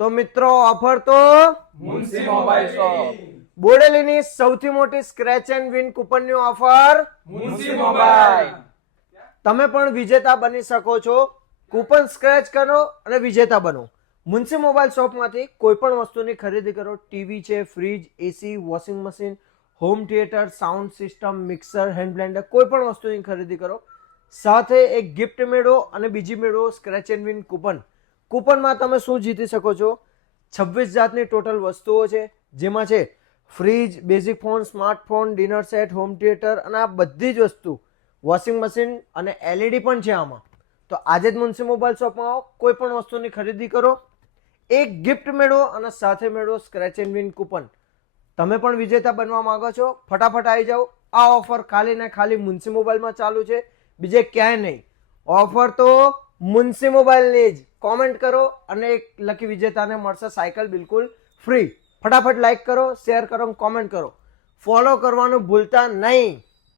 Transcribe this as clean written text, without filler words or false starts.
તો મિત્રો ઓફર તો મુનસી મોબાઈલ શોપ, બોડેલીની સૌથી મોટી સ્ક્રેચ એન્ડ વિન કૂપનની ઓફર મુનસી મોબાઈલ. તમે પણ વિજેતા બની શકો છો. કૂપન સ્ક્રેચ કરો અને વિજેતા બનો. મુનસી મોબાઈલ શોપમાંથી કોઈ પણ વસ્તુની ખરીદી કરો. ટીવી છે, fridge, AC, washing machine, home theatre, sound system, mixer, hand blender, કોઈ પણ વસ્તુની ખરીદી કરો. સાથે એક ગિફ્ટ મેળવો અને બીજી મેળવો સ્ક્રેચ એન્ડ વિન કૂપન. કૂપનમાં તમે શું જીતી શકો છો? 26 જાતની ટોટલ વસ્તુઓ છે, જેમાં છે fridge, basic phone, smartphone, dinner set, home theatre અને આ બધી જ વસ્તુ, વોશિંગ મશીન અને એલઈડી પણ છે આમાં. તો આજે જ મુનસી મોબાઈલ શોપમાં આવો, કોઈ પણ વસ્તુની ખરીદી કરો, એક ગિફ્ટ મેળવો અને સાથે મેળવો સ્ક્રેચ એન્ડ વિન કૂપન. તમે પણ વિજેતા બનવા માંગો છો? ફટાફટ આવી જાઓ. આ ઓફર ખાલી ને ખાલી મુનસી મોબાઈલમાં ચાલુ છે, બીજે ક્યાંય નહીં. ઓફર તો મુનસી મોબાઈલની જ. કોમેન્ટ કરો અને એક લકી વિજેતાને મળશે સાયકલ બિલકુલ ફ્રી. ફટાફટ લાઈક કરો, શેર કરો, કોમેન્ટ કરો. ફોલો કરવાનું ભૂલતા નહીં.